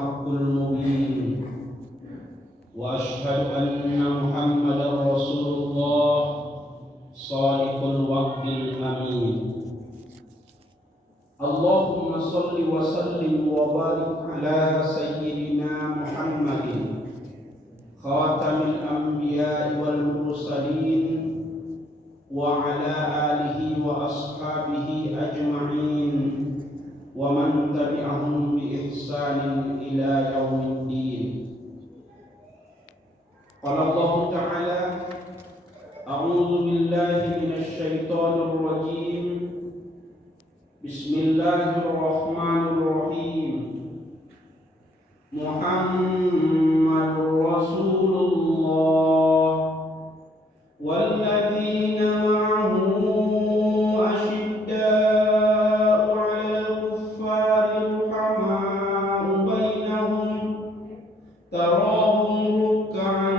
الحق المبين وأشهد أن محمدا رسول الله صادق الوعد الأمين اللهم صل وسلم وبارك على سيدنا محمد خاتم الأنبياء والمرسلين وعلى آله وأصحابه أجمعين ومن تبعهم بإحسان إلى يوم الدين. قال الله تعالى: أعوذ بالله من الشيطان الرجيم بسم الله الرحمن الرحيم محمد رسول الله والذين معه أشداء على الكفار رحماء بينهم تراهم ركعا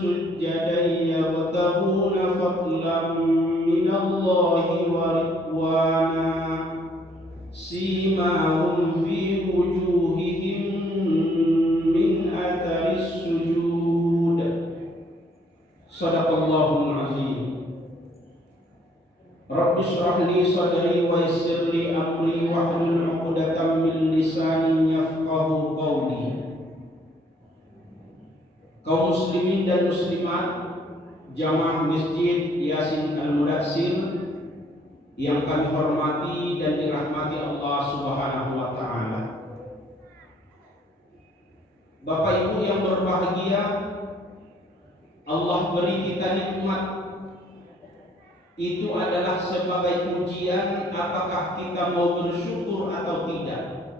سجدا يبتغون فضلا من الله ورضوانا سيماهم في وجوههم من أثر السجود صدق الله العظيم. رب اشرح لي صدري ويسر لي أمري واحلل عقدة من لساني يفقهوا قولي. Kaum muslimin dan muslimat Jamaah Masjid Yasin Al-Mudatsir yang kami hormati dan dirahmati Allah Subhanahu wa taala. Bapak Ibu yang berbahagia, Allah beri kita nikmat itu adalah sebagai ujian apakah kita mau bersyukur atau tidak.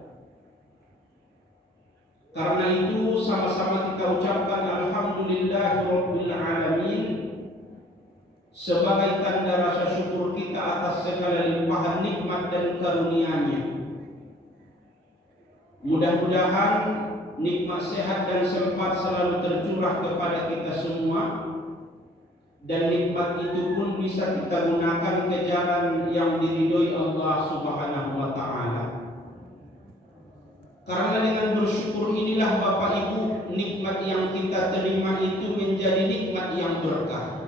Karena itu sama-sama kita ucapkan alhamdulillahirabbil alamin sebagai tanda rasa syukur kita atas segala limpahan nikmat dan karunia-Nya. Mudah-mudahan nikmat sehat dan sempat selalu tercurah kepada kita semua, dan nikmat itu pun bisa kita gunakan ke jalan yang diridhoi Allah Subhanahu wa taala. Karena dengan bersyukur inilah Bapak Ibu, nikmat yang kita terima itu menjadi nikmat yang berkah.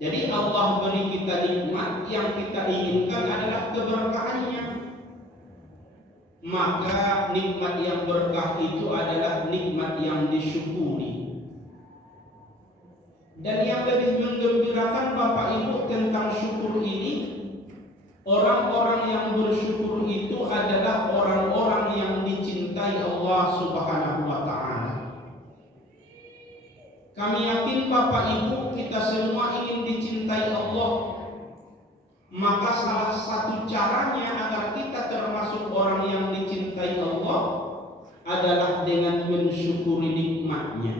Jadi Allah beri kita nikmat, yang kita inginkan adalah keberkahannya. Maka nikmat yang berkah itu adalah nikmat yang disyukuri. Dan yang lebih menggembirakan Bapak Ibu tentang syukur ini, orang-orang yang bersyukur itu adalah orang-orang yang dicintai Allah Subhanahu wa taala. Kami yakin Bapak Ibu kita semua ingin dicintai Allah. Maka salah satu caranya agar kita termasuk orang yang dicintai Allah adalah dengan mensyukuri nikmat-Nya.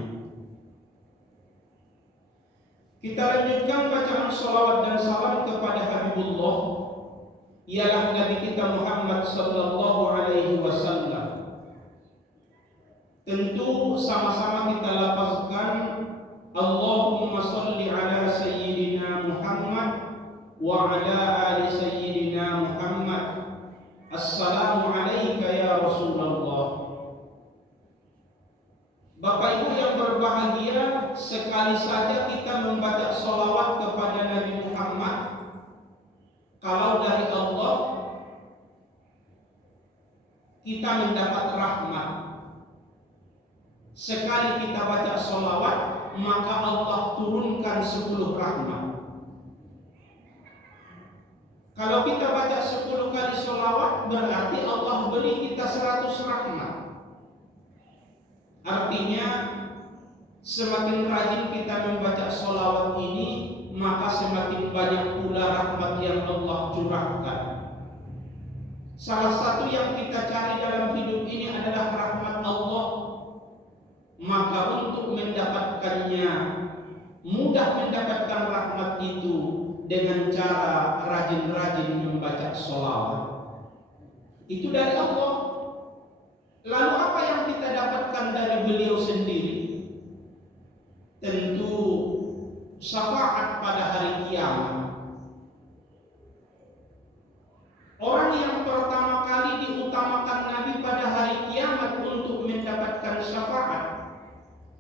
Kita lanjutkan bacaan salawat dan salam kepada Habibullah, ialah Nabi kita Muhammad sallallahu alaihi wasallam. Tentu sama-sama kita lafazkan Allahumma salli ala sayyidina Muhammad wa ala ali sayyidina Muhammad. Assalamu alayka ya Rasulullah. Bapak Ibu yang berbahagia, sekali saja kita membaca salawat kepada Nabi Muhammad, kalau dari Allah kita mendapat rahmat. Sekali kita baca salawat, maka Allah turunkan 10 rahmat. Kalau kita baca 10 kali salawat, berarti Allah beri kita 100 rahmat. Artinya semakin rajin kita membaca salawat ini, maka semakin banyak pula rahmat yang Allah curahkan. Salah satu yang kita cari dalam hidup ini adalah rahmat Allah. Maka untuk mendapatkannya, mudah mendapatkan rahmat itu dengan cara rajin-rajin membaca salawat. Itu dari Allah. Lalu apa yang kita dapatkan dari beliau sendiri? Tentu syafaat pada hari kiamat. Orang yang pertama kali diutamakan Nabi pada hari kiamat mendapatkan syafaat.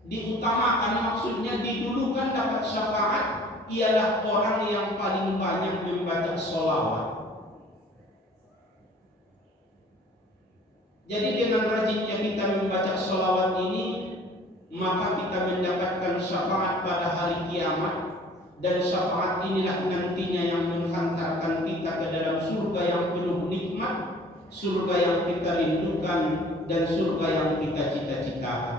Diutamakan, maksudnya didulukan dapat syafaat ialah orang yang paling banyak membaca sholawat. Jadi dengan rajinnya kita membaca sholawat ini, maka kita mendapatkan syafaat pada hari kiamat. Dan syafaat inilah nantinya yang menghantarkan kita ke dalam surga yang penuh nikmat, surga yang kita rindukan, dan surga yang kita cita-citakan.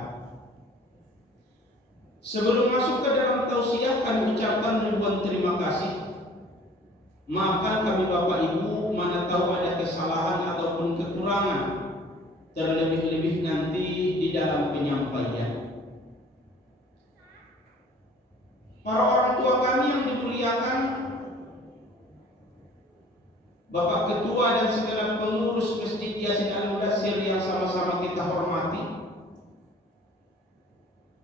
Sebelum masuk ke dalam tausiah, kami ucapkan ribuan terima kasih. Maafkan kami Bapak Ibu mana tahu ada kesalahan ataupun kekurangan, terlebih-lebih nanti di dalam penyampaian. Para orang tua kami yang dimuliakan, Bapak Ketua dan segenap pengurus Masjid Yasin Al-Mudassir yang sama-sama kita hormati,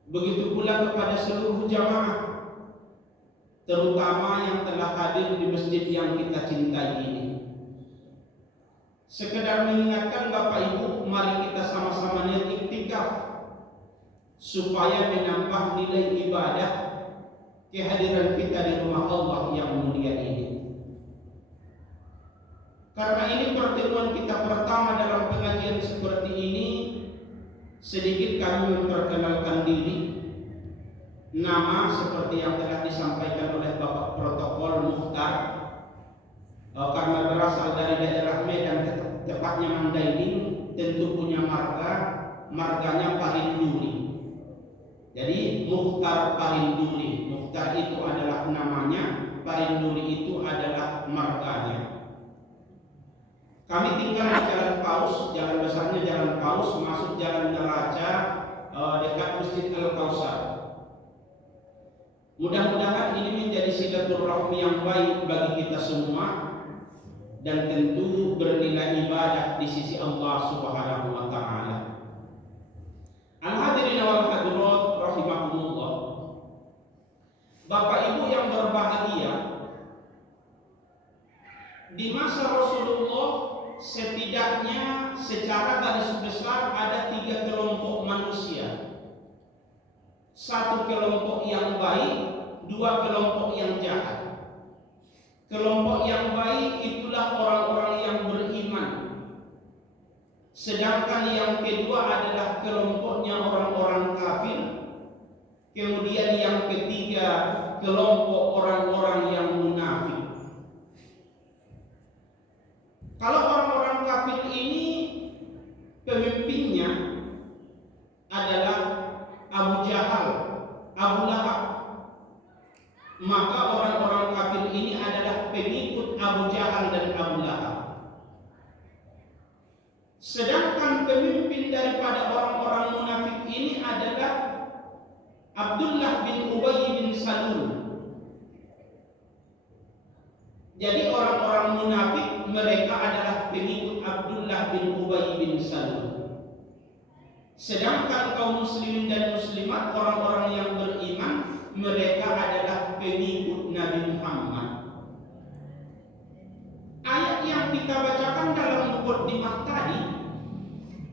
begitu pula kepada seluruh jamaah, terutama yang telah hadir di masjid yang kita cintai ini. Sekedar mengingatkan Bapak Ibu, mari kita sama-sama niat iktikaf supaya menambah nilai ibadah kehadiran kita di rumah Allah yang mulia ini. Karena ini pertemuan kita pertama dalam pengajian seperti ini, sedikit kami memperkenalkan diri. Nama seperti yang telah disampaikan oleh Bapak Protokol Mukhtar, karena berasal dari daerah Medan, tepatnya Mandailing, tentu punya marganya Parinduri. Jadi Mukhtar Parinduri, Mukhtar itu adalah namanya, Parinduri itu adalah marganya. Kami tinggal di Jalan Paus, jalan besarnya Jalan Paus, masuk Jalan Neraca, dekat Masjid Al-Kausar. Mudah-mudahan ini menjadi silaturahmi yang baik bagi kita semua, dan tentu bernilai ibadah di sisi Allah Subhanahu wa taala. Al-hadirin wal hadirat rahimakumullah. Bapak Ibu yang berbahagia, di masa Rasulullah setidaknya secara garis besar ada 3 kelompok manusia. 1 kelompok yang baik, 2 kelompok yang jahat. Kelompok yang baik itulah orang-orang yang beriman. Sedangkan yang kedua adalah kelompoknya orang-orang kafir. Kemudian yang ketiga kelompok orang-orang yang munafik. Kalau orang-orang kafir ini pemimpinnya adalah Abu Jahal, Abu Lahab, maka orang-orang kafir ini adalah pengikut Abu Jahal dan Abu Lahab. Sedangkan pemimpin daripada orang-orang munafik ini adalah Abdullah bin Ubay bin Salul. Jadi orang-orang munafik mereka adalah pengikut Abdullah bin Ubay bin Salul. Sedangkan kaum muslimin dan muslimat, orang-orang yang beriman, mereka adalah pengikut Nabi Muhammad. Ayat yang kita bacakan dalam muqaddimah tadi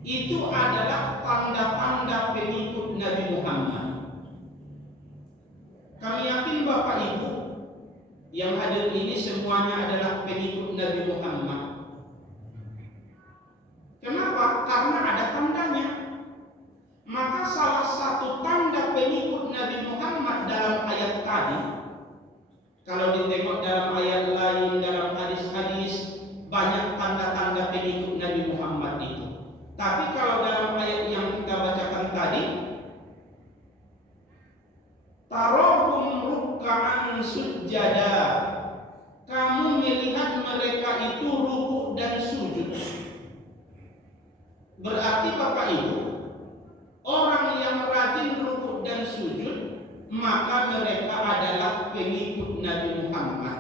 itu adalah tanda-tanda pengikut Nabi Muhammad. Kami yakin Bapak Ibu yang hadir ini semuanya adalah pengikut Nabi Muhammad. Kenapa? Karena ada tandanya. Maka salah satu tanda pengikut Nabi Muhammad dalam ayat tadi, kalau ditengok dalam ayat lain, dalam hadis-hadis, banyak tanda-tanda pengikut Nabi Muhammad itu. Tapi kalau dalam ayat yang kita bacakan tadi, tarahum ruk'an sujada, kamu melihat mereka itu rukuk dan sujud. Berarti Bapak Ibu, orang yang rajin rukuk dan sujud, maka mereka adalah pengikut Nabi Muhammad.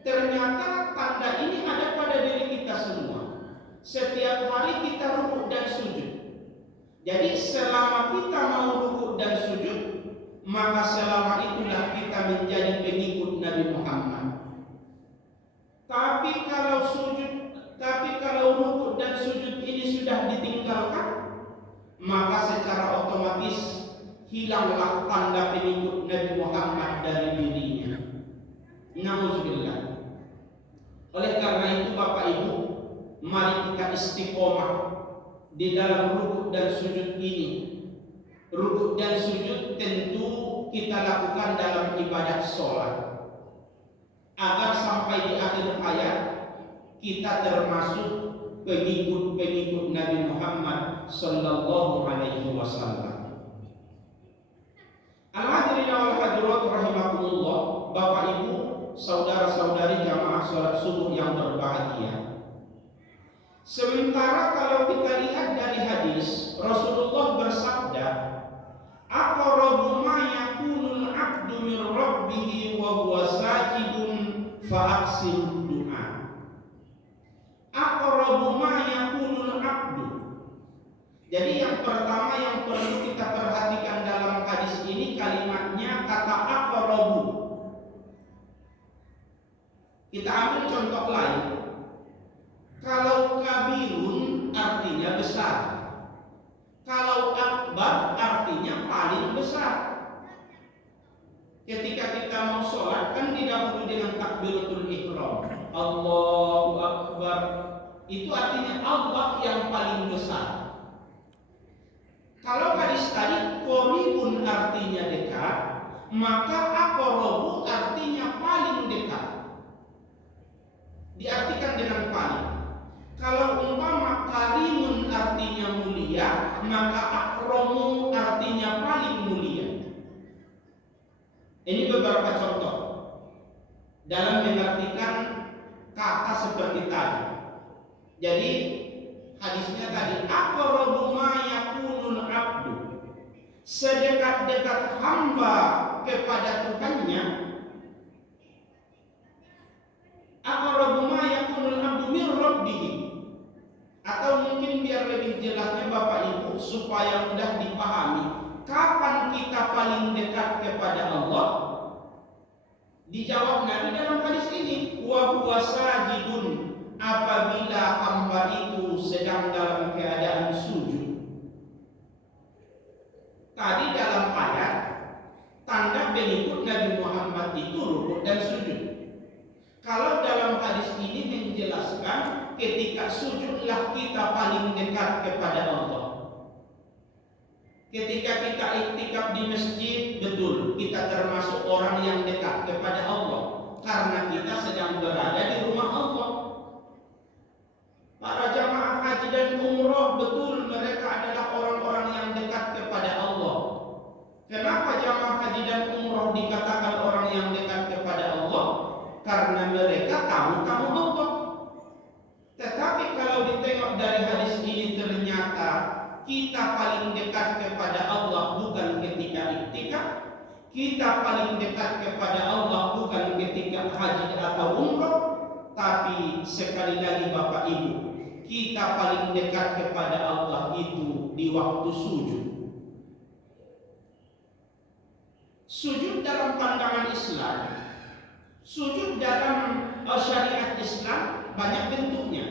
Ternyata tanda ini ada pada diri kita semua. Setiap hari kita rukuk dan sujud. Jadi selama kita mau rukuk dan sujud, maka selama itulah kita menjadi pengikut Nabi Muhammad. Tapi kalau rukuk dan sujud ini sudah ditinggalkan, hilanglah tanda pengikut Nabi Muhammad dari dirinya. Nauzubillah. Oleh karena itu Bapak Ibu, mari kita istiqomah di dalam rukuk dan sujud ini. Rukuk dan sujud tentu kita lakukan dalam ibadah sholat, agar sampai di akhir hayat kita termasuk pengikut-pengikut Nabi Muhammad sallallahu alaihi wasallam. Alhamdulillah wal hadirat rahimakumullah, Bapak Ibu, saudara-saudari jamaah salat subuh yang berbahagia. Sementara kalau kita lihat dari hadis, Rasulullah bersabda, aqrabu ma yakunul 'abdu min rabbih wa huwa sajidun fa aksiru du'a. Aqrabu ma yakunul 'abdu. Jadi yang pertama yang perlu kita perhatikan dalam hadis ini kalimatnya kata aqrabu. Kita ambil contoh lain. Kalau kabirun artinya besar. Kalau akbar artinya paling besar. Ketika kita mau sholat kan didahului dengan takbiratul ihram, Allahu Akbar. Itu artinya Allah yang paling besar. Kalau hadis tadi qoribun artinya dekat, maka aqrabu artinya paling dekat. Diartikan dengan paling. Kalau umpama karimun artinya mulia, maka akramu artinya paling mulia. Ini beberapa contoh dalam mengartikan kata seperti tadi. Jadi hadisnya tadi aqrabu ma yakunul 'abdu, sedekat-dekat hamba kepada Tuhannya. Aqrabu ma yakunul 'abdu min rabbih. Atau mungkin biar lebih jelasnya Bapak Ibu supaya mudah dipahami, kapan kita paling dekat kepada Allah? Dijawab Nabi dalam hadis ini, wa huwa sajidun, apabila hamba itu sedang dalam keadaan sujud. Tadi dalam ayat tanda pengikut Nabi Muhammad itu rukuk dan sujud. Kalau dalam hadis ini menjelaskan ketika sujudlah kita paling dekat kepada Allah. Ketika kita iktikaf di masjid, betul kita termasuk orang yang dekat kepada Allah karena kita sedang berada di rumah Allah. Para jamaah haji dan umroh, betul mereka adalah orang-orang yang dekat kepada Allah. Kenapa jamaah haji dan umroh dikatakan orang yang dekat kepada Allah? Karena mereka tamu-tamu Allah. Tetapi kalau ditengok dari hadis ini ternyata kita paling dekat kepada Allah bukan ketika iktikaf, kita paling dekat kepada Allah bukan ketika haji atau umrah, tapi sekali lagi Bapak Ibu, kita paling dekat kepada Allah itu di waktu sujud. Sujud dalam pandangan Islam, sujud dalam syariat Islam banyak bentuknya.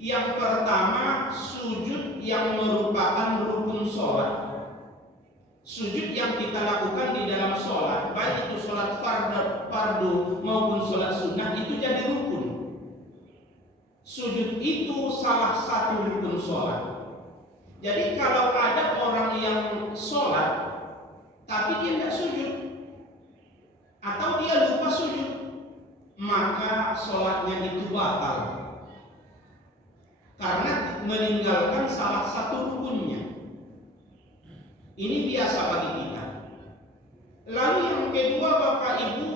Yang pertama, sujud yang merupakan rukun sholat. Sujud yang kita lakukan di dalam sholat, baik itu sholat fardu maupun sholat sunnah, itu jadi rukun. Sujud itu salah satu rukun sholat. Jadi kalau ada orang yang sholat tapi dia tidak sujud, atau dia lupa sujud, maka sholatnya itu batal karena meninggalkan salah satu rukunnya. Ini biasa bagi kita. Lalu yang kedua Bapak Ibu,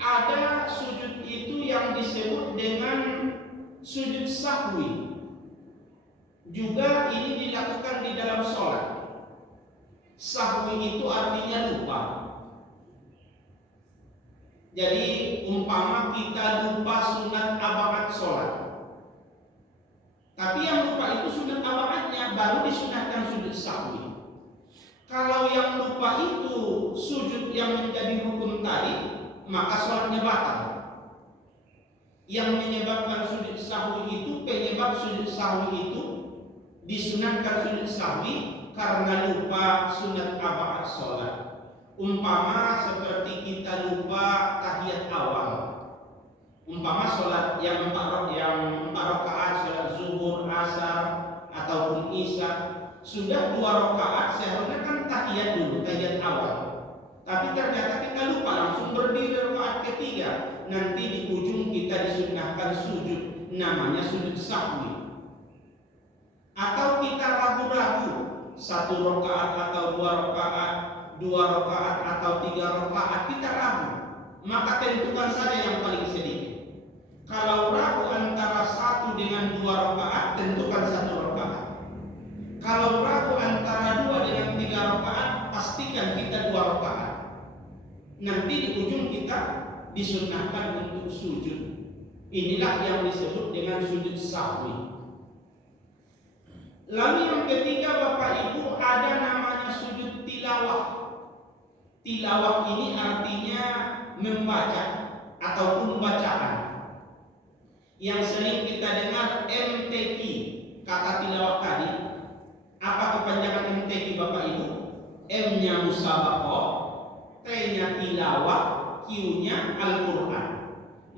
ada sujud itu yang disebut dengan sujud sahwi. Juga ini dilakukan di dalam sholat. Sahwi itu artinya lupa. Jadi umpama kita lupa sunat abaat sholat, tapi yang lupa itu sunat abaatnya, baru disunatkan sujud sahwi. Kalau yang lupa itu sujud yang menjadi rukun tadi, maka sholatnya batal. Yang menyebabkan sujud sahwi itu, penyebab sujud sahwi itu disunatkan sujud sahwi karena lupa sunat abaat sholat. Umpama seperti kita lupa tahiyat awal. Umpama sholat yang 4 rakaat, sholat zuhur, asar ataupun isya, sudah 2 rakaat seharusnya kan tahiyat dulu, tahiyat awal. Tapi ternyata kita lupa, langsung berdiri rakaat ketiga. Nanti di ujung kita disunnahkan sujud, namanya sujud sahwi. Atau kita ragu-ragu, 1 rakaat atau 2 rakaat, 2 rakaat atau 3 rakaat, kita ragu, maka tentukan saja yang paling sedikit. Kalau ragu antara 1 dengan 2 rakaat, tentukan 1 rakaat. Kalau ragu antara 2 dengan 3 rakaat, pastikan kita 2 rakaat. Nanti di ujung kita disunnahkan untuk sujud. Inilah yang disebut dengan sujud sahwi. Lalu yang ketiga Bapak Ibu, ada namanya sujud tilawah. Tilawah ini artinya membaca ataupun bacaan. Yang sering kita dengar MTQ, kata tilawah tadi. Apa kepanjangan MTQ Bapak Ibu? M-nya musabaqah, T-nya tilawah, Q-nya Al-Quran.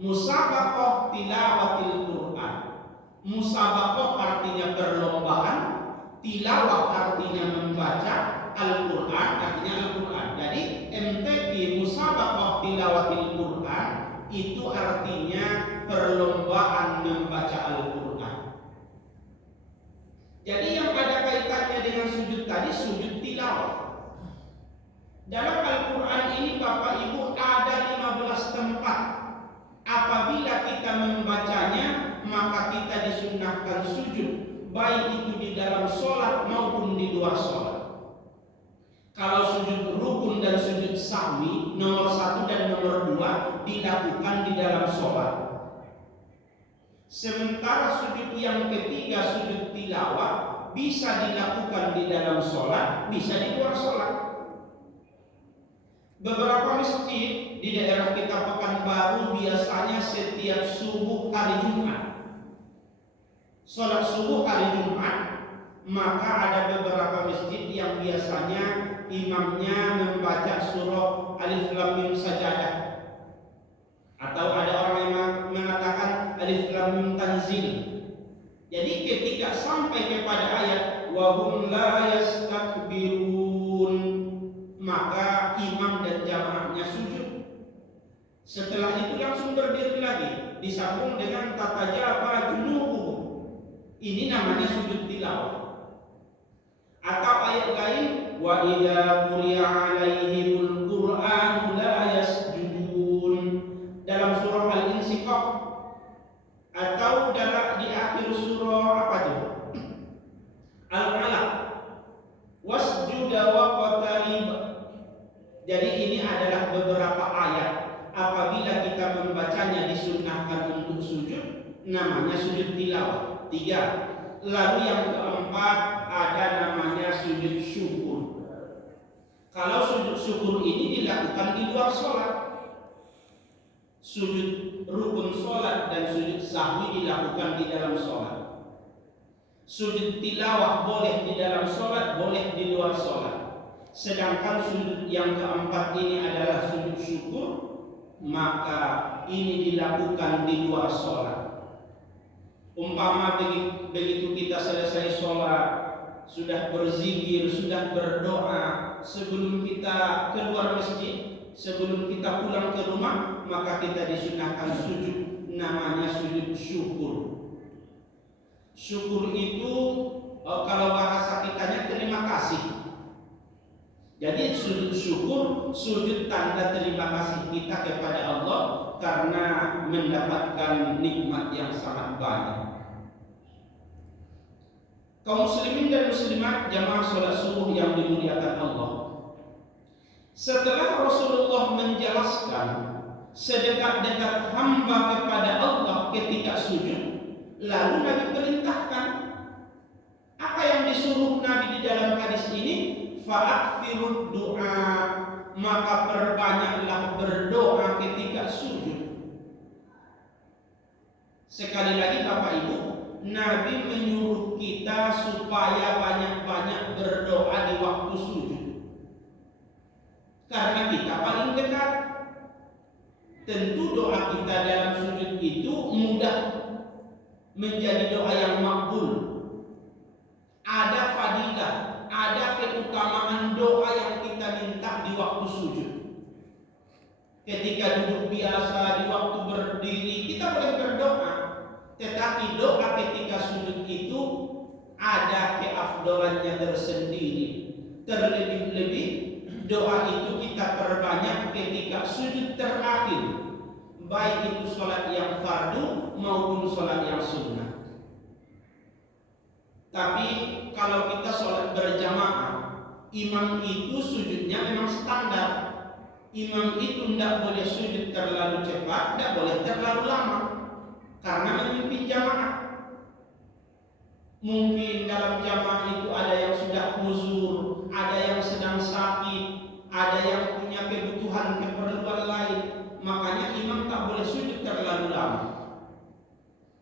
Musabaqah tilawatil Quran. Musabaqah artinya perlombaan, tilawah artinya membaca, Al-Quran artinya Al-Quran. Jadi MTQ musabaqah tilawatil Quran itu artinya perlombaan membaca Al-Quran. Jadi yang ada kaitannya dengan sujud tadi, sujud tilawah. Dalam Al-Quran ini Bapak Ibu ada 15 tempat. Apabila kita membacanya, maka kita disunnahkan sujud, baik itu di dalam sholat maupun di luar sholat. Kalau sujud rukun dan sujud sahwi, nomor 1 dan nomor 2 dilakukan di dalam sholat. Sementara sujud yang ketiga, sujud tilawah, bisa dilakukan di dalam sholat, bisa di luar sholat. Beberapa masjid di daerah kita Pekanbaru biasanya setiap subuh hari Jumat, sholat subuh hari Jumat, maka ada beberapa masjid yang biasanya imamnya membaca surah Alif Lam Mim Sajadah, atau ada orang yang mengatakan Alif Lam Mim Tanzil. Jadi ketika sampai kepada ayat wa hum la yastakbirun, maka imam dan jamaahnya sujud. Setelah itu langsung berdiri lagi, disambung dengan tatajafa junubuhum. Ini namanya sujud tilawah. Atau ayat lain wa idza quri'a 'alaihimul qur'anu la yasjudun, dalam surah Al-Insyiqaq. Atau di akhir surah apa itu? Al-Alaq, wasjuda waqtarib. Jadi ini adalah beberapa ayat. Apabila kita membacanya disunnahkan untuk sujud, namanya sujud tilawah. 3. Lalu yang keempat ada namanya sujud syukur. Kalau sujud syukur ini dilakukan di luar sholat. Sujud rukun sholat dan sujud sahwi dilakukan di dalam sholat. Sujud tilawah boleh di dalam sholat, boleh di luar sholat. Sedangkan sujud yang keempat ini adalah sujud syukur, maka ini dilakukan di luar sholat. Umpama begitu kita selesai sholat, sudah berzikir, sudah berdoa, sebelum kita keluar masjid, sebelum kita pulang ke rumah, maka kita disunnahkan sujud, namanya sujud syukur. Syukur itu kalau bahasa kitanya terima kasih. Jadi sujud syukur, sujud tanda terima kasih kita kepada Allah karena mendapatkan nikmat yang sangat banyak. Kaum muslimin dan muslimat jamaah sholat subuh yang dimuliakan Allah, setelah Rasulullah menjelaskan sedekat-dekat hamba kepada Allah ketika sujud, lalu Nabi perintahkan apa yang disuruh Nabi di dalam hadis ini, fa'akthirud du'a, maka perbanyaklah berdoa ketika sujud. Sekali lagi Bapak Ibu, Nabi menyuruh kita supaya banyak-banyak berdoa di waktu sujud. Karena kita paling dekat. Tentu doa kita dalam sujud itu mudah menjadi doa yang makbul. Ada fadilah, ada keutamaan doa yang kita minta di waktu sujud. Ketika duduk biasa, di waktu berdiri, kita boleh berdoa. Tetapi doa ketika sujud itu ada keafdolannya tersendiri. Terlebih-lebih doa itu kita perbanyak ketika sujud terakhir, baik itu sholat yang fardu maupun sholat yang sunnah. Tapi kalau kita sholat berjamaah, imam itu sujudnya memang standar. Imam itu tidak boleh sujud terlalu cepat, tidak boleh terlalu lama, karena memimpin jamaah. Mungkin dalam jamaah itu ada yang sudah uzur, ada yang sedang sakit, ada yang punya kebutuhan keperluan lain, makanya imam tak boleh sujud terlalu lama.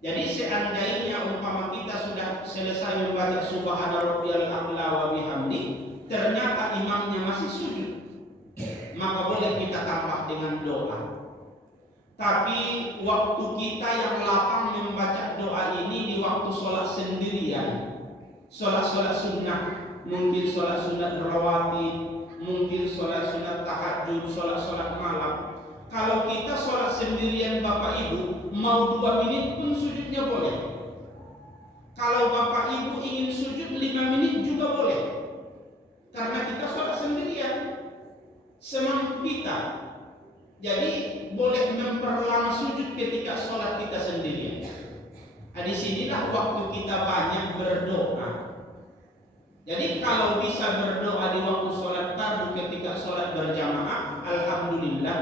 Jadi seandainya umpama kita sudah selesai membaca Subhana Rabbiyal A'la wa bihamdi, ternyata imamnya masih sujud, maka boleh kita tambah dengan doa. Tapi waktu kita yang lapang membaca doa ini di waktu sholat sendirian, sholat sunnah, mungkin sholat sunat rawatib, mungkin sholat sunat tahajud, sholat malam. Kalau kita sholat sendirian Bapak Ibu, mau 2 menit pun sujudnya boleh. Kalau Bapak Ibu ingin sujud 5 menit juga boleh, karena kita sholat sendirian semampu kita. Jadi boleh memperlama sujud ketika sholat kita sendirian. Nah, disinilah waktu kita banyak berdoa. Jadi kalau bisa berdoa di waktu sholat fardu ketika sholat berjamaah, alhamdulillah.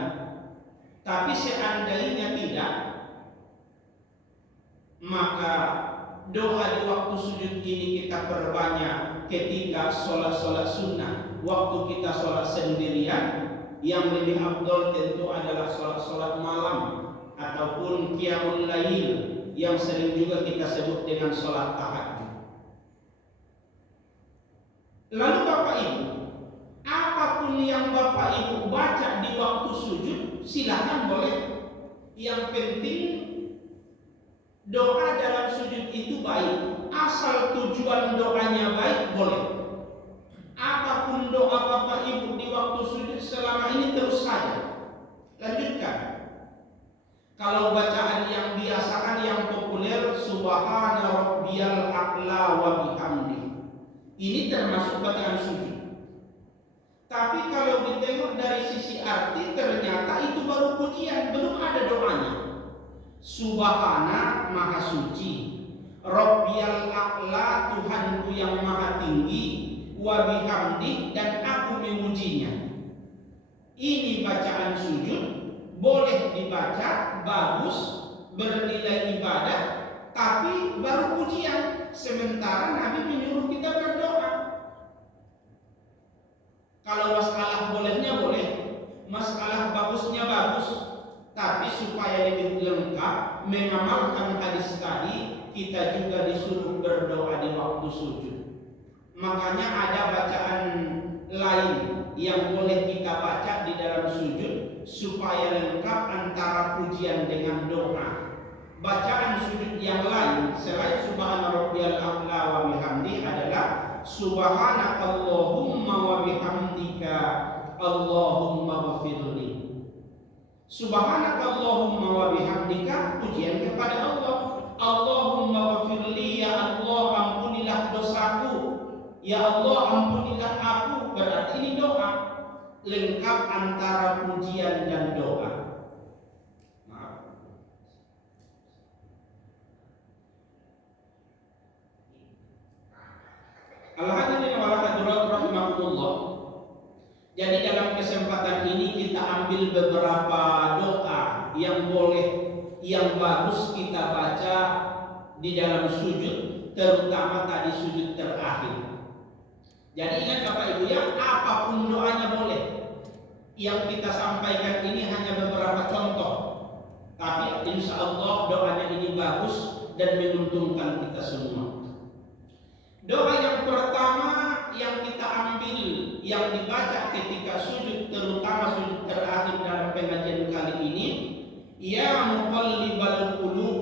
Tapi seandainya tidak, maka doa di waktu sujud ini kita perbanyak ketika sholat sunnah. Waktu kita sholat sendirian, yang lebih afdol tentu adalah sholat malam ataupun qiyamul lail, yang sering juga kita sebut dengan sholat tahajud. Lalu Bapak Ibu, apapun yang Bapak Ibu baca di waktu sujud, silakan boleh. Yang penting doa dalam sujud itu baik, asal tujuan doanya baik boleh. Apapun doa Bapak Ibu di waktu sujud selama ini terus saja lanjutkan. Kalau bacaan yang biasa yang populer, Subhana Rabbiyal A'la wa bihamdi, ini termasuk bacaan sujud. Tapi kalau ditengok dari sisi arti, ternyata itu baru pujian, belum ada doanya. Subhana, maha suci, Rabbiyal A'la, Tuhanku yang maha tinggi, wa bihamdi, dan aku memujinya. Ini bacaan sujud, boleh dibaca, bagus, bernilai ibadah, tapi baru pujian. Sementara Nabi menyuruh kita berdoa. Kalau masalah bolehnya boleh, masalah bagusnya bagus, tapi supaya lebih lengkap mengamalkan hadis tadi, kita juga disuruh berdoa di waktu sujud. Makanya ada bacaan lain yang boleh kita baca di dalam sujud supaya lengkap antara pujian dengan doa. Bacaan sujud yang lain selain Subhana Rabbiyal A'la wa bihamdi adalah Subhanakallahumma wa bihamdika Allahumma ghafirli. Subhanakallahumma wa bihamdika, pujian kepada Allah. Allahumma ghafirli, ya Allah ampunilah dosaku. Ya Allah ampunilah aku, berarti ini doa. Lengkap antara pujian dan doa. Al-hadirin wal hadirat rahimakumullah. Jadi dalam kesempatan ini kita ambil beberapa doa yang boleh, yang bagus kita baca di dalam sujud, terutama tadi sujud terakhir. Jadi ingat Bapak Ibu ya, apapun doanya boleh. Yang kita sampaikan ini hanya beberapa contoh, tapi insya Allah doanya ini bagus dan menguntungkan kita semua. Doa yang pertama yang kita ambil, yang dibaca ketika sujud, terutama sujud terakhir dalam pengajian kali ini, ya muqallibal qulub,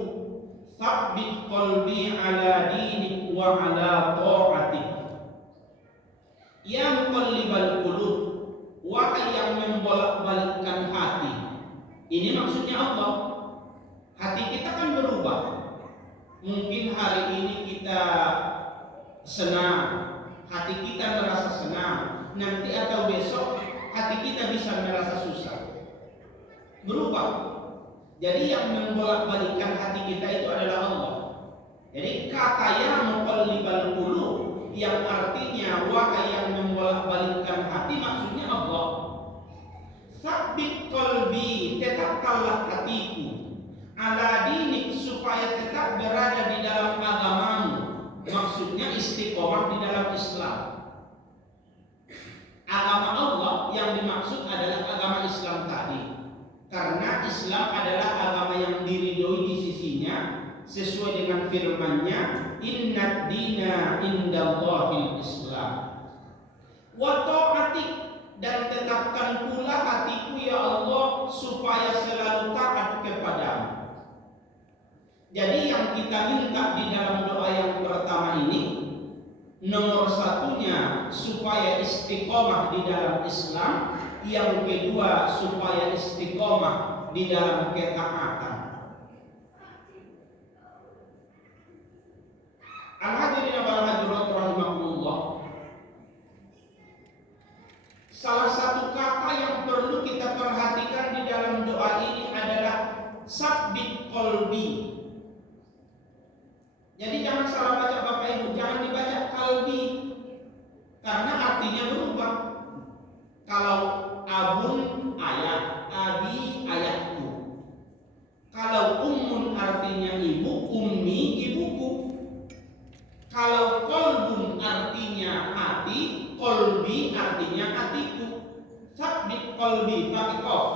tsabbit qalbi ala dinik wa ala ta'atik. Ya muqallibal qulub, wahai yang membolak-balikkan hati. Ini maksudnya Allah. Hati kita kan berubah. Mungkin hari ini kita senang, hati kita merasa senang. Nanti atau besok hati kita bisa merasa susah. Berubah. Jadi yang membolak-balikkan hati kita itu adalah Allah. Jadi kata ya muqallibal qulub yang artinya wahai yang membolak-balikkan hati, maksudnya Allah. Tsabbit qalbi, tetapkanlah hatiku, ala dinik, supaya tetap berada di dalam agamamu. Maksudnya istiqomah di dalam Islam. Agama Allah yang dimaksud adalah agama Islam tadi, karena Islam adalah agama yang diridhoi di sisinya sesuai dengan firman-Nya, innad dina indallahil Islam. Wa ta'atik, dan tetapkan pula hatiku ya Allah supaya selalu taat kepadamu. Jadi yang kita minta di dalam doa yang pertama ini, nomor satunya supaya istiqomah di dalam Islam, yang kedua supaya istiqomah di dalam ketaatan. Al-hadirin wal hadirat rahimakumullah. Salah satu kata yang perlu kita perhatikan di dalam doa ini adalah tsabbit qalbi. Jadi jangan salah baca Bapak Ibu, jangan dibaca kalbi, karena artinya berubah. Kalau abun ayah, abi ayahku. Kalau ummun artinya ibu, ummi ibuku. Kalau qalbun artinya hati, qalbi artinya hatiku. Tsabbit qalbi pakai qaf.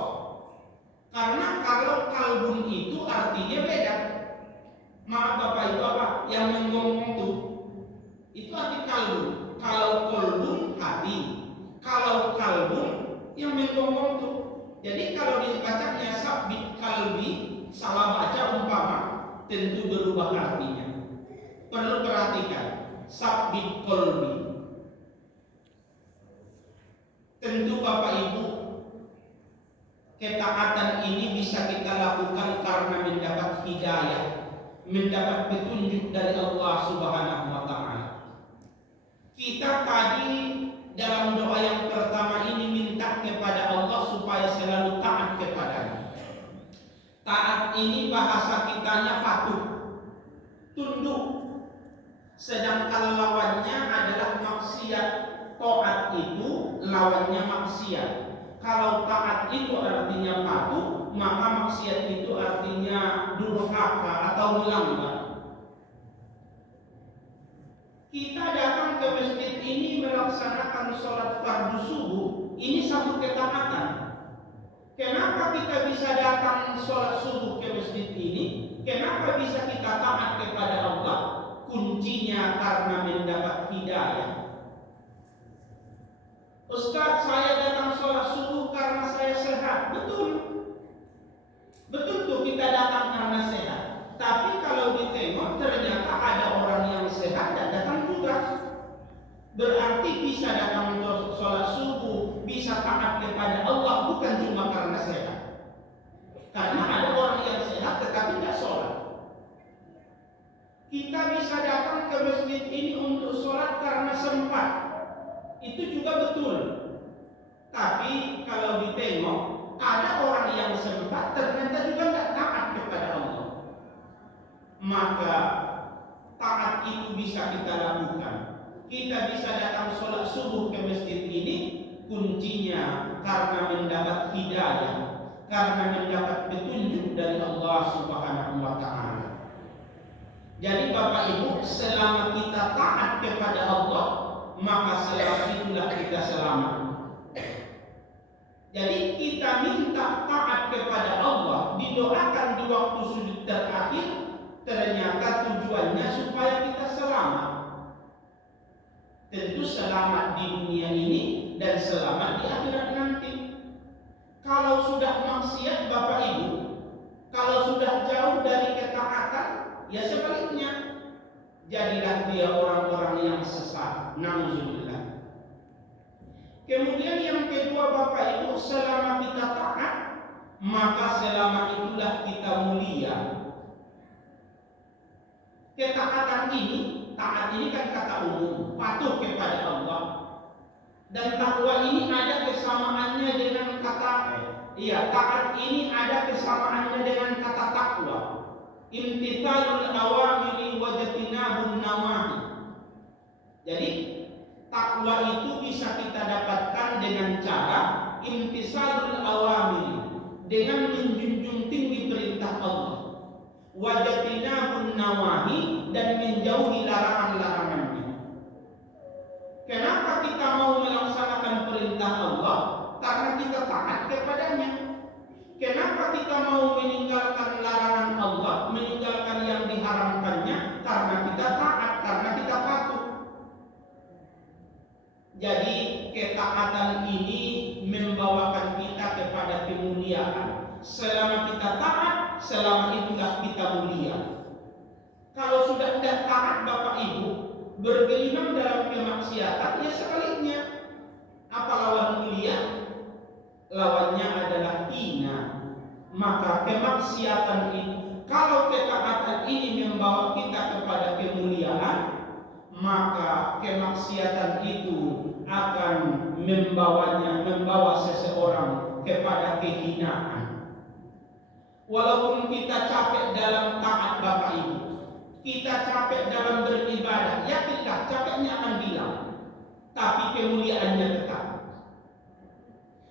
Karena kalau kalbun itu artinya beda. Maaf Bapak Ibu, apa yang menggonggong itu arti kalbun. Kalau qalbun hati, kalau kalbun yang menggonggong tuh. Jadi kalau dibacanya tsabbit qalbi, salah baca umpama tentu berubah artinya. Perlu perhatikan, tsabbit qalbi. Tentu Bapak Ibu, ketaatan ini bisa kita lakukan karena mendapat hidayah, mendapat petunjuk dari Allah Subhanahu wa Ta'ala. Kita tadi dalam doa yang pertama ini minta kepada Allah supaya selalu taat kepadanya. Taat ini bahasa kitanya patuh, tunduk. Sedangkan lawannya adalah maksiat. Taat itu lawannya maksiat. Kalau taat itu artinya patuh, maka maksiat itu artinya durhaka atau melanggar. Kita datang ke masjid ini melaksanakan sholat fardu subuh, ini satu ketaatan. Kenapa kita bisa datang sholat subuh ke masjid ini? Kenapa bisa kita taat kepada Allah? Kuncinya karena mendapat hidayah. Ustaz, saya datang sholat subuh karena saya sehat. Betul. Betul tuh, kita datang karena sehat. Tapi kalau ditengok ternyata ada orang yang sehat dan datang juga. Berarti bisa datang sholat subuh, bisa taat kepada Allah bukan cuma karena sehat. Karena ada orang yang sehat tetapi tidak sholat. Kita bisa datang ke masjid ini untuk sholat karena sempat. Itu juga betul. Tapi kalau ditengok, ada orang yang sempat ternyata juga tidak taat kepada Allah. Maka taat itu bisa kita lakukan. Kita bisa datang sholat subuh ke masjid ini, kuncinya karena mendapat hidayah, karena mendapat petunjuk dari Allah Subhanahu wa Ta'ala. Jadi Bapak Ibu, selama kita taat kepada Allah, maka selama itulah kita selamat. Jadi kita minta taat kepada Allah, didoakan di waktu sujud terakhir, ternyata tujuannya supaya kita selamat. Tentu selamat di dunia ini dan selamat di akhirat nanti. Kalau sudah maksiat Bapak Ibu, kalau sudah jauh dari ketaatan, ya sebaliknya, jadilah dia orang-orang yang sesat. Nauzubillah. Kemudian yang kedua Bapak Ibu, selama kita taat, maka selama itulah kita mulia. Ketaatan ini, taat ini kan kata umum, patuh kepada Allah. Dan takwa ini ada kesamaannya dengan kata taat ini ada kesamaannya dengan kata takwa. Imtithalul awamiri wa jatinabun nawahi. Jadi takwa itu bisa kita dapatkan dengan cara imtithalul awamiri, dengan menjunjung tinggi perintah Allah. Wa jatinabun nawahi, dan menjauhi larangan-larangannya. Kenapa kita mau melaksanakan perintah Allah? Karena kita taat kepadanya. Kenapa kita mau meninggalkan larangan Allah, meninggalkan yang diharamkannya? Karena kita taat, karena kita patuh. Jadi ketaatan ini membawakan kita kepada kemuliaan. Selama kita taat, selama itulah kita mulia. Kalau sudah tidak taat Bapak Ibu, bergelimang dalam kemaksiatan, ya sebaliknya. Apa lawan mulia? Lawannya adalah hina. Maka kemaksiatan itu, kalau ketaatan ini membawa kita kepada kemuliaan, maka kemaksiatan itu akan membawa seseorang kepada kehinaan. Walaupun kita capek dalam taat Bapak Ibu, kita capek dalam beribadah, yakinlah capeknya akan hilang, tapi kemuliaannya tetap.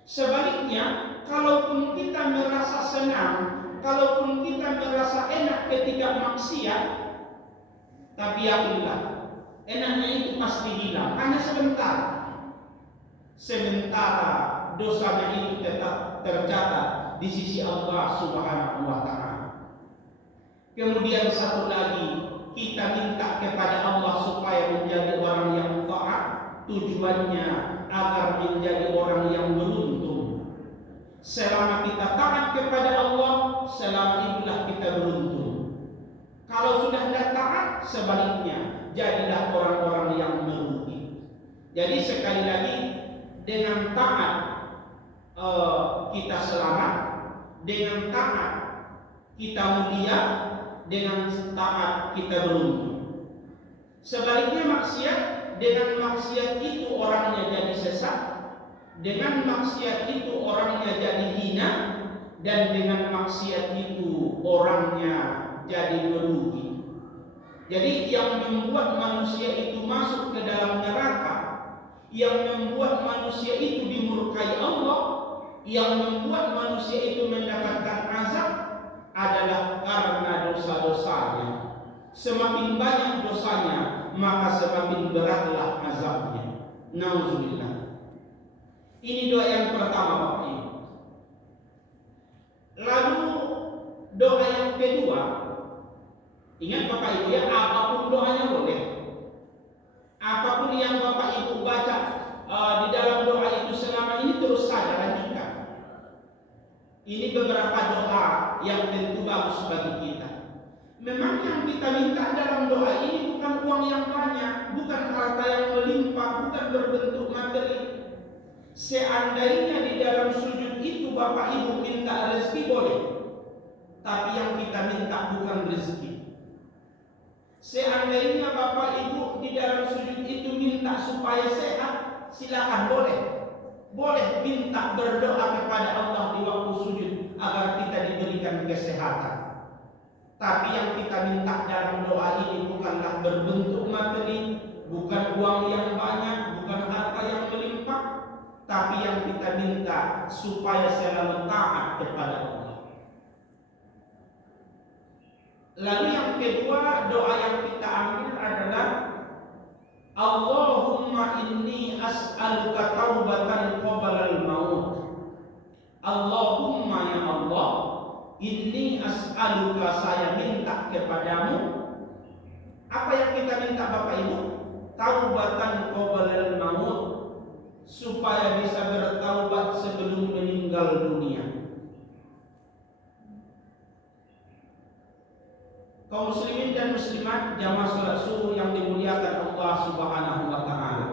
Sebaliknya, kalaupun kita merasa senang, kalaupun kita merasa enak ketika maksiat, tapi yakinlah enaknya itu pasti hilang, hanya sebentar. Sementara dosanya itu tetap tercatat di sisi Allah Subhanahu wa Ta'ala. Kemudian satu lagi, kita minta kepada Allah supaya menjadi orang yang taat, tujuannya agar menjadi orang yang beruntung. Selama kita taat kepada Allah, selama itulah kita beruntung. Kalau sudah tidak taat, sebaliknya, jadilah orang-orang yang merugi. Jadi sekali lagi, dengan taat kita selamat, dengan taat kita mulia, dengan taat kita beruntung. Sebaliknya maksiat, dengan maksiat itu orangnya jadi sesat, dengan maksiat itu orangnya jadi hina, dan dengan maksiat itu orangnya jadi merugi. Jadi yang membuat manusia itu masuk ke dalam neraka, yang membuat manusia itu dimurkai Allah, yang membuat manusia itu mendapatkan azab adalah karena dosa-dosanya. Semakin banyak dosanya, maka semakin beratlah azabnya. Nauzubillah. Ini doa yang pertama Bapak Ibu. Lalu doa yang kedua, ingat Bapak Ibu ya, apapun doanya boleh. Apapun yang Bapak Ibu baca di dalam doa itu selama ini terus saja lanjutkan. Ini beberapa doa yang tentu bagus bagi kita. Memang yang kita minta dalam doa ini bukan uang yang banyak, bukan harta yang melimpah, bukan berbentuk materi. Seandainya di dalam sujud itu Bapak Ibu minta rezeki boleh, tapi yang kita minta bukan rezeki. Seandainya Bapak Ibu di dalam sujud itu minta supaya sehat, silakan boleh. Boleh minta berdoa kepada Allah di waktu sujud agar kita diberikan kesehatan. Tapi yang kita minta dalam doa ini bukanlah berbentuk materi, bukan uang yang banyak, bukan harta yang melimpah, tapi yang kita minta supaya selalu taat kepada Allah. Lalu yang kedua, doa yang kita ambil adalah Allahumma inni as'aluka taubatan qabla al-maut. Allahumma ya Allah, Inni as'aluka, saya minta kepadamu. Apa yang kita minta Bapak Ibu? Taubatan qoblal maut, supaya bisa bertaubat sebelum meninggal dunia. Kaum muslimin dan muslimat jamaah salat subuh yang dimuliakan Allah Subhanahu wa taala.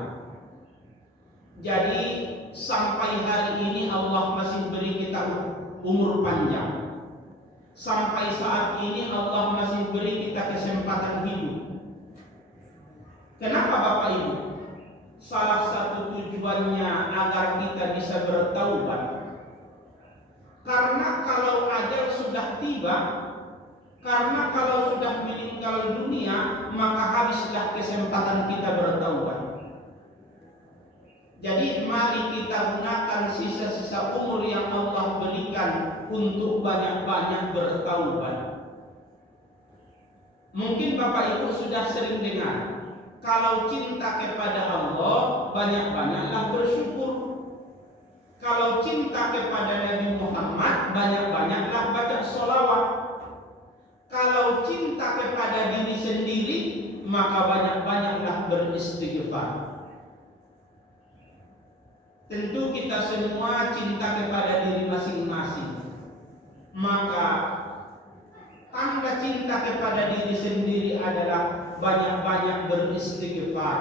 Jadi sampai hari ini Allah masih beri kita umur panjang. Sampai saat ini Allah masih beri kita kesempatan hidup. Kenapa Bapak Ibu? Salah satu tujuannya agar kita bisa bertaubat. Karena kalau ajal sudah tiba, karena kalau sudah meninggal dunia, maka habislah kesempatan kita bertaubat. Jadi mari kita gunakan sisa-sisa umur yang Allah berikan untuk banyak-banyak bertaubat. Mungkin Bapak Ibu sudah sering dengar, kalau cinta kepada Allah, banyak-banyaklah bersyukur. Kalau cinta kepada Nabi Muhammad, banyak-banyaklah baca sholawat. Kalau cinta kepada diri sendiri, maka banyak-banyaklah beristighfar. Tentu kita semua cinta kepada diri masing-masing. Maka tanda cinta kepada diri sendiri adalah banyak-banyak beristighfar.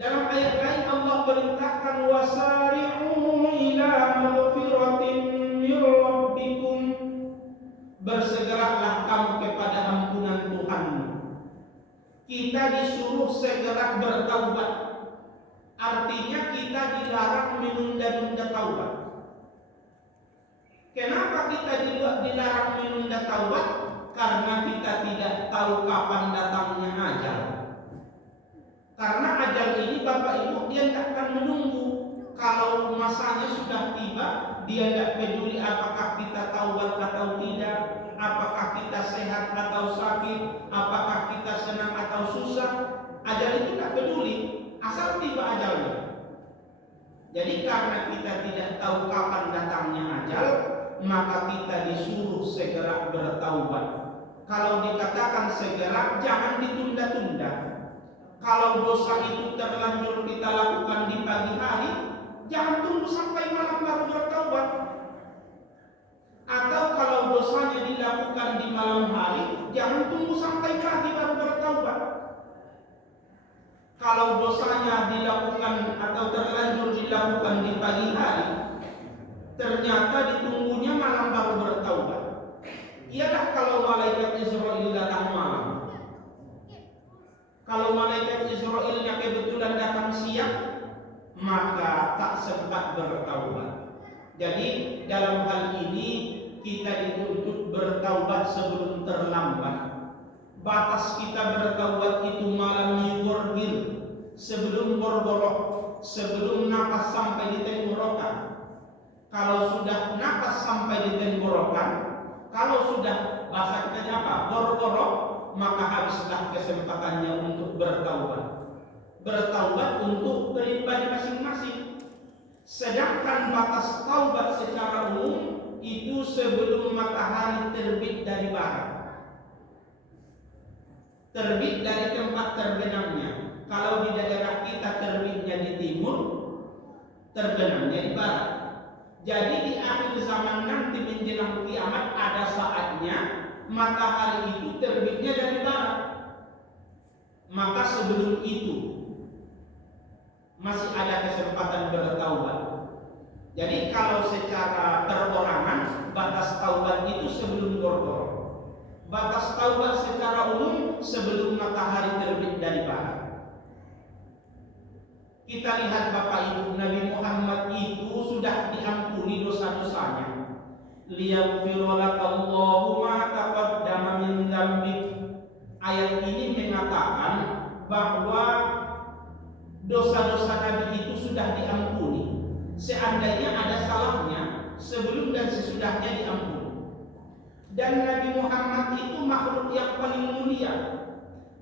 Dalam ayat lain Allah perintahkan wasari'u ila maghfiratin min rabbikum, bersegeralah kamu kepada ampunan Tuhanmu. Kita disuruh segera bertaubat. Artinya kita dilarang menunda-nunda taubat. Kenapa kita dilarang menunda taubat? Karena kita tidak tahu kapan datangnya ajal. Karena ajal ini Bapak Ibu dia tidak akan menunggu. Kalau masanya sudah tiba, dia tidak peduli apakah kita taubat atau tidak, apakah kita sehat atau sakit, apakah kita senang atau susah. Ajal itu tidak peduli, asal tiba ajalnya. Jadi karena kita tidak tahu kapan datangnya ajal, maka kita disuruh segera bertaubat. Kalau dikatakan segera, jangan ditunda-tunda. Kalau dosa itu terlanjur kita lakukan di pagi hari, jangan tunggu sampai malam baru bertaubat. Atau kalau dosanya dilakukan di malam hari, jangan tunggu sampai pagi baru bertaubat. Kalau dosanya dilakukan atau terlanjur dilakukan di pagi hari, ternyata ditunggunya malam baru bertaubat. Ialah kalau malaikat Israel datang malam. Kalau malaikat Israelnya kebetulan datang siang, maka tak sempat bertaubat. Jadi dalam hal ini kita dituntut bertaubat sebelum terlambat. Batas kita bertaubat itu malam yughorgil, sebelum gorgorok, sebelum nafas sampai di tenggorokan. Kalau sudah nafas sampai di tenggorokan, kalau sudah bahasa kita apa? Gorgorok, maka habislah kesempatannya untuk bertaubat. Bertaubat untuk pribadi masing-masing. Sedangkan batas taubat secara umum itu sebelum matahari terbit dari barat. Terbit dari tempat terbenamnya. Kalau di daerah kita terbitnya di timur, terbenamnya di barat. Jadi di akhir zaman nanti menjelang kiamat ada saatnya matahari itu terbitnya dari barat. Maka sebelum itu masih ada kesempatan bertaubat. Jadi kalau secara perorangan batas taubat itu sebelum gorgor. Batas taubat secara umum sebelum matahari terbit dari barat. Kita lihat Bapak Ibu, Nabi Muhammad itu sudah diampuni dosa-dosanya. Liyaghfira lakallahu ma taqaddama min dzambik. Ayat ini mengatakan bahwa dosa-dosa Nabi itu sudah diampuni. Seandainya ada salahnya, sebelum dan sesudahnya diampuni. Dan Nabi Muhammad itu makhluk yang paling mulia.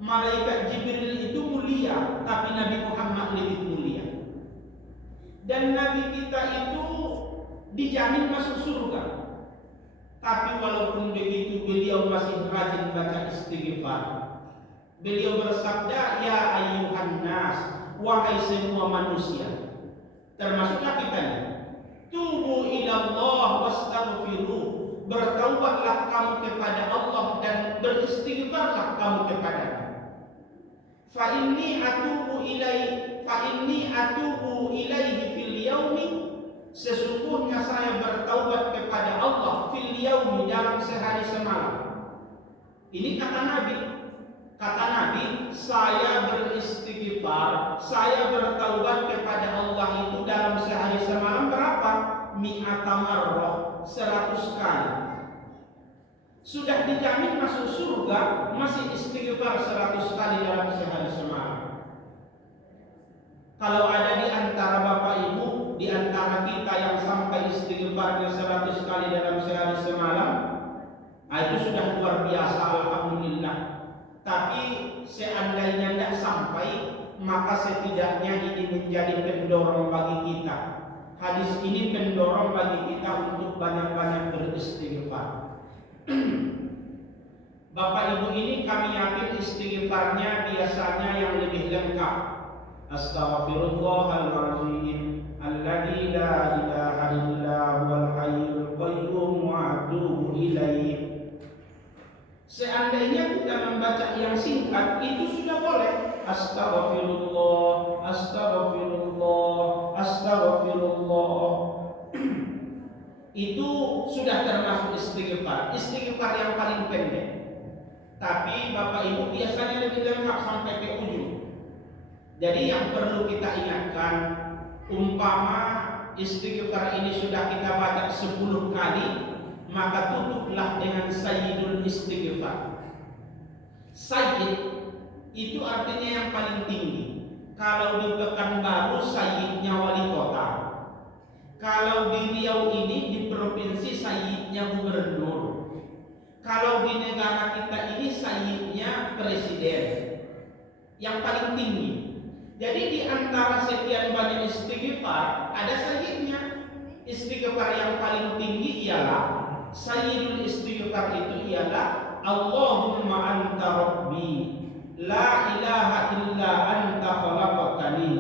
Malaikat Jibril itu mulia, tapi Nabi Muhammad lebih mulia. Dan Nabi kita itu dijamin masuk surga. Tapi walaupun begitu beliau masih rajin baca istighfar. Beliau bersabda, ya ayyuhan nas, wahai semua manusia, termasuklah kita nih, tubu ilallah wastaghfiruh, bertaubatlah kamu kepada Allah dan beristighfarlah kamu kepadanya. Fa inni atubu ilaihi fil yaumi, sesungguhnya saya bertaubat kepada Allah fil yaumi, dalam sehari semalam. Ini kata Nabi. Kata Nabi, saya beristighfar, saya bertaubat kepada Allah itu dalam sehari semalam berapa? Mi'ata marrah, 100 kali. Sudah dijamin masuk surga, masih istighfar 100 kali dalam sehari semalam. Kalau ada di antara Bapak Ibu, di antara kita yang sampai istighfarnya 100 kali dalam sehari semalam, itu sudah luar biasa, alhamdulillah. Tapi seandainya tidak sampai, maka setidaknya ini menjadi pendorong bagi kita. Hadis ini pendorong bagi kita untuk banyak-banyak beristighfar. Bapak Ibu ini kami yakin istighfarnya biasanya yang lebih lengkap. Astaghfirullahaladzim alladzi la ilaha illa huwal hayyul qayyum wa atubu ilaih. Seandainya kita membaca yang singkat itu sudah boleh. Astaghfirullah, astaghfirullah, astaghfirullah. Itu sudah termasuk istighfar. Istighfar yang paling pendek. Tapi Bapak Ibu biasanya lebih lengkap sampai ke ujung. Jadi yang perlu kita ingatkan, umpama istighfar ini sudah kita baca 10 kali, maka tutuplah dengan sayyidul istighfar. Sayyid itu artinya yang paling tinggi. Kalau di Pekanbaru sayyidnya wali kota. Kalau di Riau ini di provinsi sayyidnya gubernur. Kalau di negara kita ini sayyidnya presiden. Yang paling tinggi. Jadi di antara sekian banyak istighfar ada sayyidnya. Istighfar yang paling tinggi ialah sayyidul istighfar itu ialah Allahumma anta rabbi la ilaha illa anta khalaqtani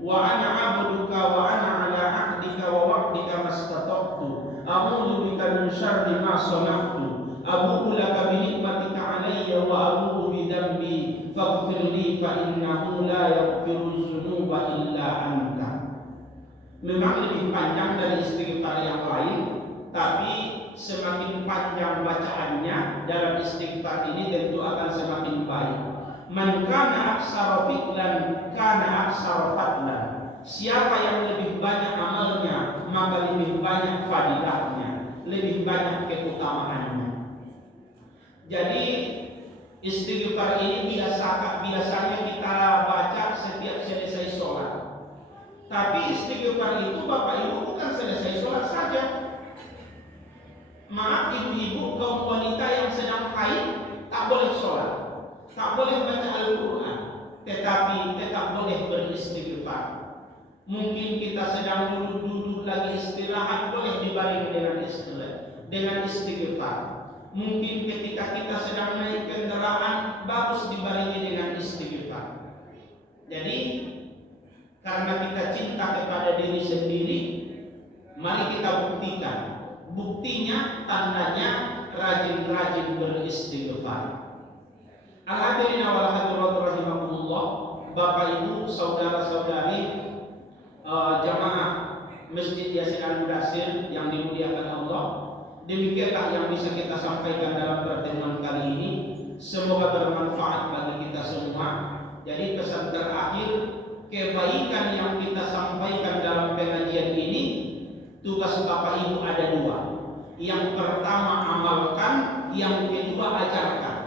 wa ana 'abduka wa ana 'ala 'ahdika wa wa'dika mastata'tu a'udzu bika min syarri ma sana'tu abu'u laka bi ni'matika 'alayya wa abu'u bi dhanbi faghfir li fa innahu la yaghfiru dzunuba illa anta. Memang lebih panjang dari istighfar yang lain, tapi semakin panjang bacaannya dalam istighfar ini tentu akan semakin baik. Man kana aksara fi'lan kana aksara fadlan. Siapa yang lebih banyak amalnya, maka lebih banyak fadilahnya, lebih banyak keutamaannya. Jadi istighfar ini biasanya kita baca setiap selesai sholat. Tapi istighfar itu Bapak Ibu bukan selesai sholat saja. Maaf ibu-ibu, kaum wanita yang sedang haid tak boleh sholat, tak boleh baca Al-Quran, tetapi tetap boleh beristighfar. Mungkin kita sedang duduk-duduk lagi istirahat, boleh dibaring dengan istighfar. Mungkin ketika kita sedang naik kendaraan, bagus dibaringi dengan istighfar. Jadi karena kita cinta kepada diri sendiri, mari kita buktikan. Buktinya, tandanya rajin-rajin beristighfar. Al-hadirin wal hadirat rahimakumullah, Bapak Ibu, saudara-saudari jamaah Masjid Yasin Al-Mudassir yang dimuliakan Allah. Demikianlah yang bisa kita sampaikan dalam pertemuan kali ini. Semoga bermanfaat bagi kita semua. Jadi pesan terakhir, kebaikan yang kita sampaikan dalam pengajian ini, tugas Bapak Ibu ada 2. Yang pertama amalkan, yang kedua ajarkan.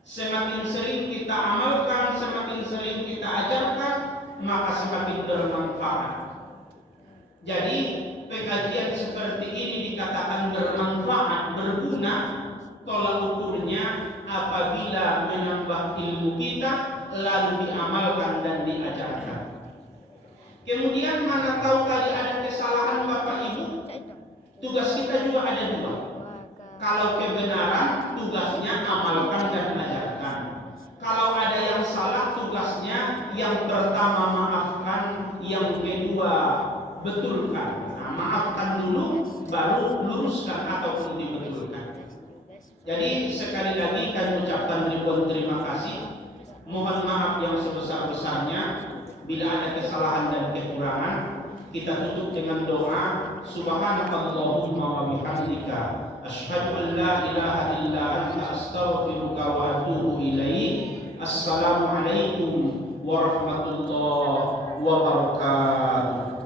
Semakin sering kita amalkan, semakin sering kita ajarkan, maka semakin bermanfaat. Jadi pengajian seperti ini dikatakan bermanfaat, berguna, tolak ukurnya apabila menambah ilmu kita lalu diamalkan dan diajarkan. Kemudian mana tahu kali ada kesalahan Bapak Ibu, tugas kita juga ada dua. Kalau kebenaran, tugasnya amalkan dan ajarkan. Kalau ada yang salah, tugasnya yang pertama maafkan, yang kedua betulkan. Nah, maafkan dulu, baru luruskan ataupun dibetulkan. Jadi sekali lagi kami ucapkan ribuan terima kasih. Mohon maaf yang sebesar-besarnya bila ada kesalahan dan kekurangan. Kita tutup dengan doa. Subhanakallahumma wa bihamdika asyhadu an la ilaha illa anta astaghfiruka wa atubu ilaik. Assalamualaikum warahmatullahi wabarakatuh.